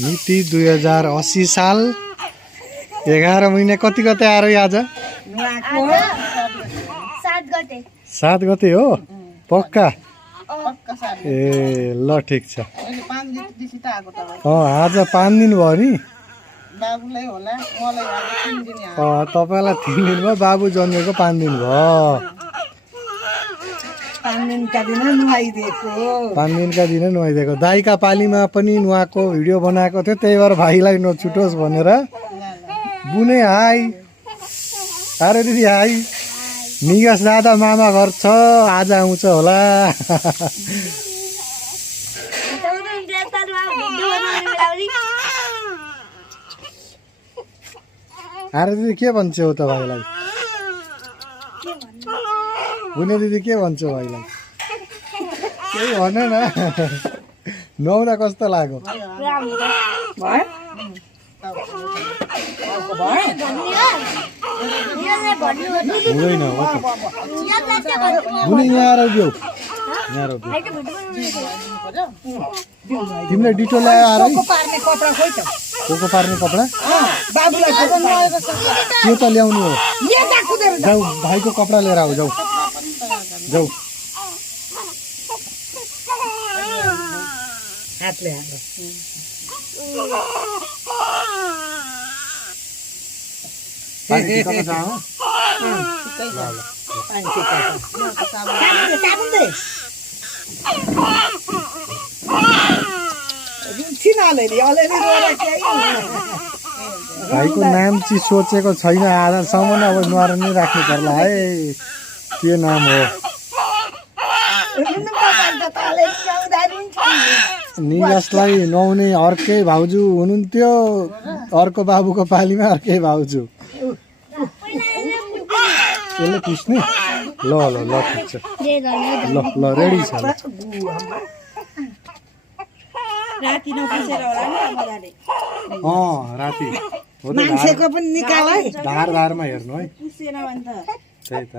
मिति 2080 साल 11 महिना कति गते आएर आज 7 गते हो पक्का ए ल ठिक छ आज 5 दिन भयो नि तपाईलाई 3 दिन भयो बाबु जन्मेको 5 दिन भयो 5 दिनका दिन नुहाइदिएको दाइका पालीमा पनि नुहाएको भिडियो बनाएको थियो त्यही भएर भाइलाई नछुटोस् भनेर बुने हाई अरे दिदी हाई निगस दादा मामा घर छ आज आउँछ होला अरे दिदी के भन्छौ त भाइलाई बुने दिदी के भन्छौ भाइलाई केही भन न नुहाउँदा कस्तो लाग्यो हुँदैन हो त बुने यहाँ आएर देऊ तिमीले डिटो ल्यायो आएर कोको पार्ने कपडा त्यो त ल्याउनु हो जाऊ भाइको कपडा लिएर आऊ जाऊ जाऊ हातले भाइको नाम चाहिँ सोचेको छैन आधारसम्म अब नुहाएर नै राख्नु पर्ला है के नाम हो निगसलाई नुहाउने अर्कै भाउजू हुनुहुन्थ्यो अर्को बाबुको पालीमा अर्कै भाउजू यसले पिस्ने ल ल ल ठिक छ ल ल रेडी छ राति मान्छेको पनि निकाल है धारमा हेर्नु है त्यही त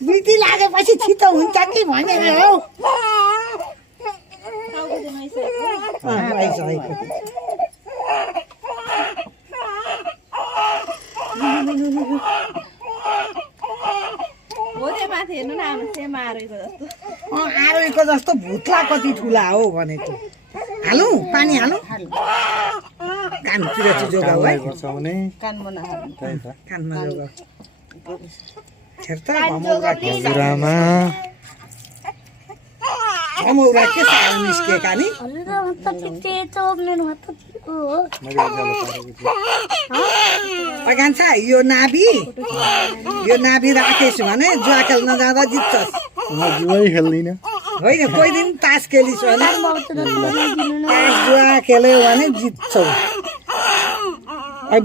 बिटी लागेपछि छिटो हुन्छ कि भनेर हौ आरोको जस्तो भुत्ला कति ठुला हो भनेको हालौँ पानी हालौँ कानतिर चाहिँ जोगाऊ है कानमा जोगाऊ मौरा के साह्रो निस्केका नि कान्छ यो नाभि राखेस् भने जुवा खेल्न जाँदा जित्छस् खेल्दिन होइन कोही दिन तास खेलिस् भने जुवा खेल्यो भने जित्छौ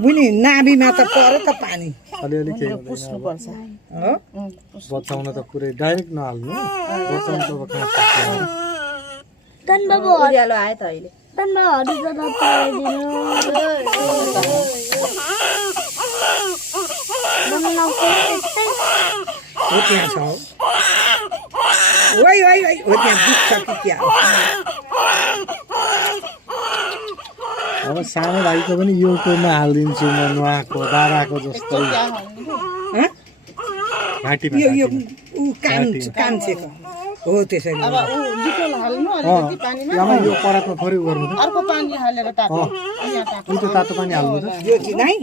बुनि नाभिमा त पर्यो त पानी अलिअलि के बचाउन त पुरै डाइरेक्ट नहाल्नु बचाउन त अब सानो भाइको पनि युट्युबमा हालिदिन्छु म नुहाएको दादाको जस्तै कान्छेको हो त्यसरी यो परातमा थोरै गर्नु तातो पानी हाल्नु त यो चाहिँ नै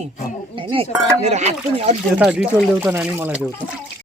मेरो हात पनि यता डिटोल देऊ त नानी मलाई देऊ त